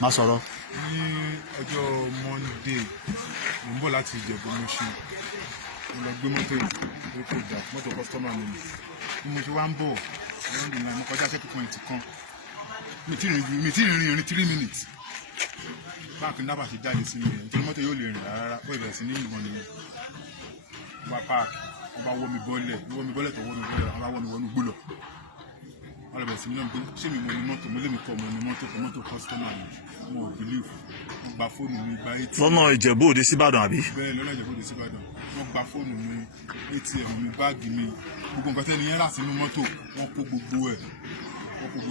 má sọ̀rọ̀. Ní ọjọ́ Monday mo ń bọ̀ láti Ìjẹ̀bú Mùṣín mo lọ gbé mọ́tò yìí tó gbà mọ́tò kọ́sítọ́mà mi bí mo ṣe wá ń bọ̀ mo kọjá check point kan mi tí rìn 3 minutes báńkì náà bá ṣe jáde sí mi nítorí mọ́tò yóò lè rìn rárá ó ìbẹ̀rẹ̀ sí ní ìbọn nìyẹn wọ́n bá páàkì wọ́n bá wọ́ mi bọ́lẹ̀ tó wọ́ mi bọ́lẹ̀ wọ́n bá wọ́ mi wọnú gbólọ̀ wọ́n lọ bẹ̀rẹ̀ sí ní náà pé ṣé mi mo ní mọ́tò mo lé mi kọ́ mo ní mọ́tò kọ́sítọ́mà mi mo ò believe wọ́n gba fóònù mi gba ATM. lọ́nà Ìjẹ̀bú Òde síbàdàn àbí. bẹ́ẹ̀ lọ́nà Ìjẹ̀bú Òde síbàdàn wọ́n gba fóònù mi ATM mi báàgì mi gbogbo nǹkan tẹ́ni yẹn rà sínú mọ́tò wọ́n kó gbogbo ẹ̀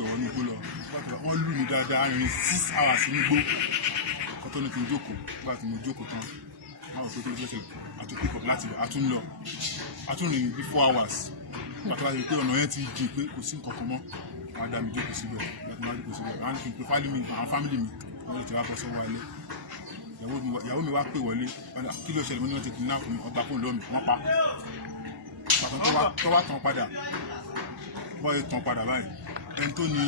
wọ́n ní igbó lọ wọ́n lù mí dáadáa rìn 6 hours nígbó kó tó ní kí n jókòó nígbà tí mo jókòó tán àwọn òṣèlú tó lẹ́sẹ̀ àti pick up láti àtúnrìn bí 4 hours nígbà tó wá rí pé ọ̀nà yẹn ti jìn pé kò sí nǹkan kan mọ́ wọ́n á dá mi jókòó síbẹ̀ wọ́n á ní kí n pe àwọn fámìlì mi wọ́n lè ti wá bọ́ sọ́wọ́ alẹ́ ìyàwó mi wá pè wọlé kí ló ṣẹlẹ̀ mo ní wọ́n ti kidnap mi ọgbà fóònù lọ́mì wọ́n pa pàtó tó wá tàn padà bọ́ọ̀ tàn padà báyìí ẹni tó ní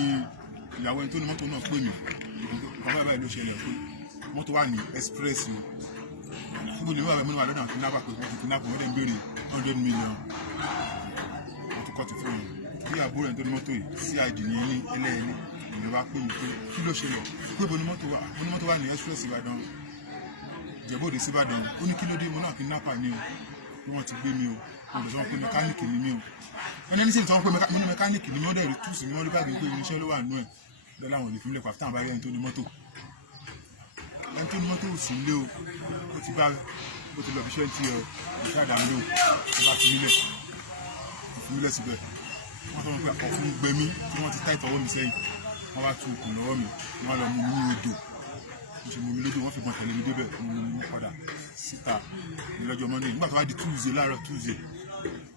ìyàwó ẹni tó ní mọ́tò náà pè mí bàbá báyìí ló ṣẹlẹ̀ pé mọ́tò wà ní express o níbo ni wọ́n wà lọ́dọ̀ àwọn kidnapper pé wọ́n ti kidnap wọ́n dẹ̀ ń béèrè 100 million wọ́n ti kọ́ ti fún yìí bí àbúrò ẹni tó ní mọ́tò yìí CID ní ẹlẹ́ẹ̀ni ìlú wa pè mí pé kí ló ṣẹlẹ̀ pé bo ni mọ́tò wà ní express Ìbàdàn Ìjẹ̀bú Òde síbàdàn ó ní kí ló dé mo náà kidnapper ni o pé wọ́n ti gbé mi o wọ́n lè sọ pé mẹkáníìkì ni mí o ẹni ẹni sì ń sọ pé mo ní mẹkáníìkì ni mí ó dẹ̀ rí túùsì mi wọ́n rí báàgì pé irinṣẹ́ ló wà nínú ẹ̀ bẹ́ẹ̀ láwọn olè fi mílẹ̀ pàtàkì àbáyé ẹni tó ní mọ́tò ò sí nílé o ó ti lọ bí iṣẹ́ ti ìṣáàdà ń lò ó bá fi mílẹ̀ síbẹ̀ wọ́n sọ pé ọkọ̀ fún gbẹmí tí wọ́n ti tá ìtọ́wọ́ mi sẹ́yìn wọ́n wá tu okùn lọ́wọ́ mi wọ́n lọ mú mi ní odò mo ṣe mú mi lódò wọ́n fi gbọ́n tẹ̀lé mi débẹ̀ mo mú mi padà síta lọ́jọ́ Monday nígbà tó wá di Tuesday láàárọ̀ Tuesday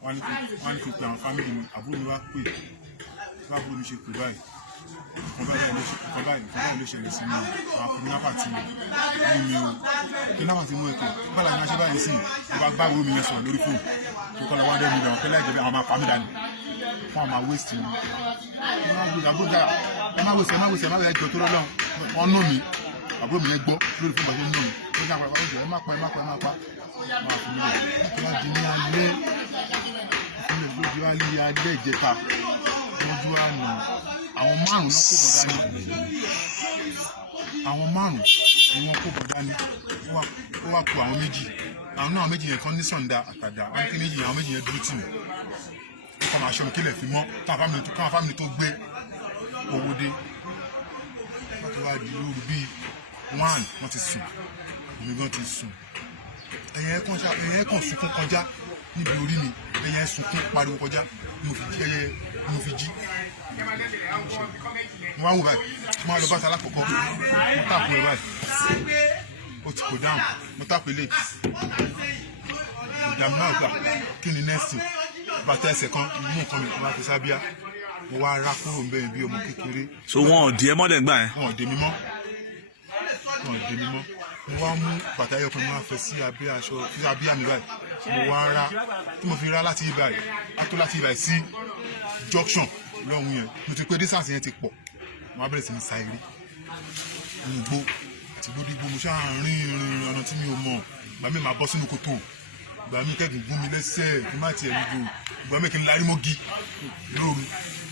wọ́n ní kí n pe àwọn fámìlì mi àbúrò mi wá pè bá àbúrò mi ṣe pè báyìí nǹkan báyìí ló ṣẹlẹ̀ sí mi àwọn kidnapper ti mú mi o kidnapper ti mú ètò bọ́lá ní wọ́n ṣe báyìí sí wọ́n bá àbúrò mi yẹn sọ̀rọ̀ lórí fóònù tó kọ́ lọ́wọ́ dẹ́mi lọ pé láì jẹ́ bí àwọn máa pa mí dání fún àwọn máa waste mi àbúrò ẹ má waste ẹjọ́ tó lọ́wọ́ wọn nù mí àbúrò mi yẹn gbọ́ lórí fóònù bàtẹ́ nù mí ó ní àpapọ̀ ọjọ́ ẹ má pa máa fún mi lọ láti wá di ní alẹ́ ìjẹta lójú àná àwọn márùn ló kó bọ̀ dání ni wọ́n kó bọ̀ dání ó wá kó àwọn méjì yẹn kan ní sọ̀ǹda àtàdá wọn kí àwọn méjì yẹn dúró tì mí kọ́ máa ṣọ́ mi kílẹ̀ fi mọ́ káwọn fámìlì tó gbé owó dé wọ́n ti wá di lóru bíi 1 wọ́n ti sùn èmi gan ti sùn ẹ̀yẹ kan sunkún kọjá níbi orí mi ẹ̀yẹ sunkún pariwo kọjá mo fi jí mo wá wò báyìí mo wá lọ bàtà alákọ̀ọ́kọ́ mo tàpù rẹ̀ báyìí ó ti kò dáhùn mo tàpù ilé ìdààmú náà gbà kí ni nẹ́ẹ̀sì bàtà ẹsẹ̀ kan mú nǹkan mi wá fi sábíà mo wá rá kúrò nbẹ bí ọmọ kékeré. so wọn ò di ẹ mọ́lẹ̀ gbà yẹn. wọn ò dè mí mọ́ mo wá mú bàtà ẹyọ kan mo wá fẹ́ sí abẹ́ aṣọ sí abíyá mi báyìí mo wá rá tí mo fi rá láti ibà yìí tó láti ibà yìí sí junction lọ́hùn yẹn mo ti pé distance yẹn ti pọ̀ mo wá bẹ̀rẹ̀ sí ní sa eré ní igbó àti gbódìgbò mo ṣáà rìn ọ̀nà tí mi ò mọ̀ ìgbà mi máa bọ́ sínú kòtò ìgbà mi kẹ́gùn gún mi lẹ́sẹ̀ kí n má tiẹ̀ lùdò ìgbà mi kí n larí mọ́gì lóru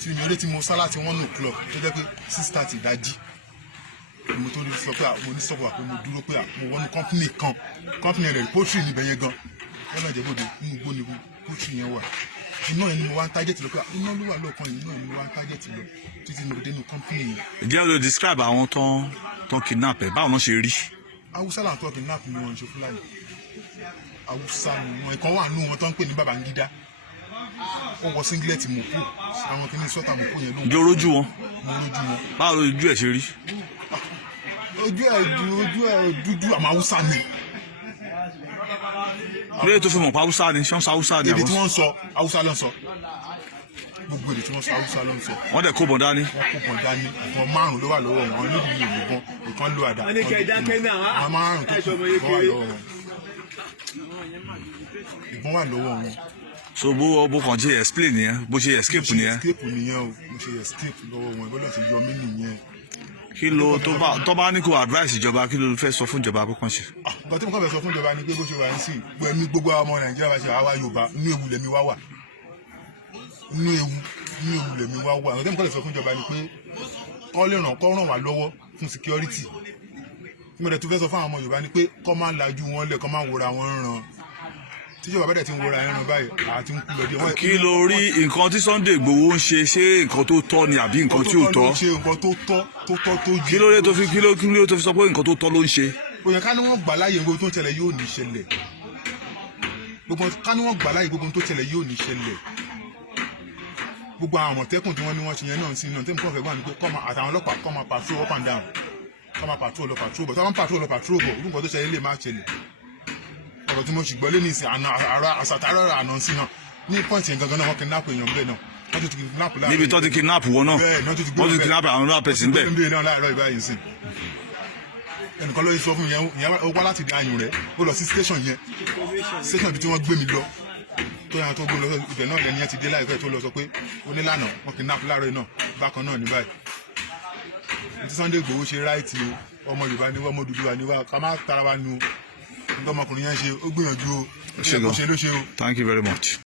tí mi ò retí mo sá láti 1 o'clock tó jẹ́ pé 6:30 ìdájí mo tó sọ pé mo ní sọ́kọ̀ àpò mo dúró pé mo wọnú company rẹ̀ poultry níbẹ̀ yẹn gan lọ́nà Ìjẹ̀bú Òde nínú igbó ni poultry yẹn wà iná yẹn ni mo wá ń target lọ pé iná ló wà lọ́ọ̀kan yìí iná yẹn ni mo wá ń target lọ títí mo dé nínú company yẹn. ǹjẹ́ o lè describe àwọn tó ń kidnap ẹ̀ báwo wọ́n ṣe rí. Haúsá làwọn tó kidnap ni wọ́n ń ṣe Fúlàní Haúsá ni wọn ìkan wà nù wọn tó ń pè ní Babangida ó wọ singlet mọ̀kú àwọn kìíní sọ́tà mọ̀kú yẹn ló ń. ǹjẹ́ o rójú wọn. mo rójú wọn. báwo lójú ẹ̀ ṣe rí. ojú ẹ̀ dúdú àmọ́ Haúsá ni. lóye tó fi mọ̀ pa Haúsá ni ṣọ́nsá Haúsá ni. èdè tí wọ́n ń sọ Haúsá ló ń sọ gbogbo èdè tí wọ́n sọ Haúsá ló ń sọ. wọ́n dẹ̀ kó bọ̀ dání. wọ́n kó bọ̀ dání ìbọn 5 ló wà lọ́wọ́ wọn níbi ìbọn ìkan ló àdá àwọn 5 tó kù ìbọn wà lọ́wọ́ wọn. ìbọn wà lọ́wọ́ wọn. so bó kàn ṣe explain nìyẹn bó ṣe escape nìyẹn. escape nìyẹn o mo ṣe escape lọ́wọ́ wọn ìbọn náà ti yọ mí nìyẹn. kí ló tó bá ní kó advice ìjọba kí ló fẹ́ sọ fún ìjọba kọ́kàn ṣe. nǹkan tí mo kàn fẹ́ sọ fún ìjọba ni pé bó ṣe wà ní sí ní gbogbo ọmọ nàìjíríà bá ṣe àwa yorùbá inú ewu lèmi wá wà inú ewu lèmi wá wà. nǹkan tí mo kàn lè sọ fún ìjọba ni pé kọ́ ràn wá lọ́wọ́ fún security. ìmọ̀lẹ̀ tó fẹ́ sọ fún àwọn ọmọ yorùbá ni pé kọ́ máa lajú wọn lẹ̀ kọ́ máa wòra wọn ràn tíjọba bẹ́ẹ̀ ti ń wòra ẹran báyìí àti ń kú lọ díẹ̀. kí ló rí nǹkan tí Sunday Igboho ń ṣe ṣé nǹkan tó tọ́ ni àbí nǹkan tí ò tọ́. nǹkan tó tọ́ tó jù. kí ló dé tó fi sọ pé nǹkan tó tọ́ ló ń ṣe. òyìn ká ní wọ́n gbà láàyè gbogbo tó ń ṣẹlẹ̀ yóò ní ṣẹlẹ̀ ká ní wọ́n gbà láàyè gbogbo tó ṣẹlẹ̀ yóò ní ṣẹlẹ̀ gbogbo àwọn àmọ̀tẹ́kùn tí wọ́n ní wọ́n ṣe yẹn náà sí náà tẹ́mi kọ́ fẹ́ gbà ní pé àtàwọn ọlọ́pàá kọ́ máa patrol up and down kọ́ máa patrol lọ patrol bọ̀ tí wọ́n patrol lọ patrol bọ̀ orúkọ tó ṣẹlẹ̀ lè má ṣẹlẹ̀ ọ̀rọ̀ tí mo sì gbọ́ lé ní ìsìn àṣàtàrọ̀ àná sí náà ní pọ́ǹtì yẹn gangan náà wọ́n kidnap èèyàn bẹ́ẹ̀ náà wọ́n ti kidnap láàrin níbi tó ti kidnap wọn náà wọ́n ti kidnap àwọn náà pẹ̀sìn bẹ́ẹ̀. bẹ́ẹ̀ náà láàárọ̀ ìbáyìí sìn ẹnìkan ló sọ fún mi yẹn ó wá láti ayùn rẹ̀ ó lọ sí station yẹn station ibi tí wọ́n gbé mi lọ tó yàn tó gbé lọ ibẹ̀ náà lẹ́ni yẹn ti dé láìpẹ́ tó lọ sọ pé onílànà wọ́n kidnap láàárọ̀ náà bákan náà ní báyìí ní Sunday Igboho ṣe ráìtì o ọmọ Yorùbá ni wọ́n ọmọ Odùduwà ni wá ká má tara wa nu ọmọkùnrin yẹn ṣe ó gbìyànjú o Thank you very much.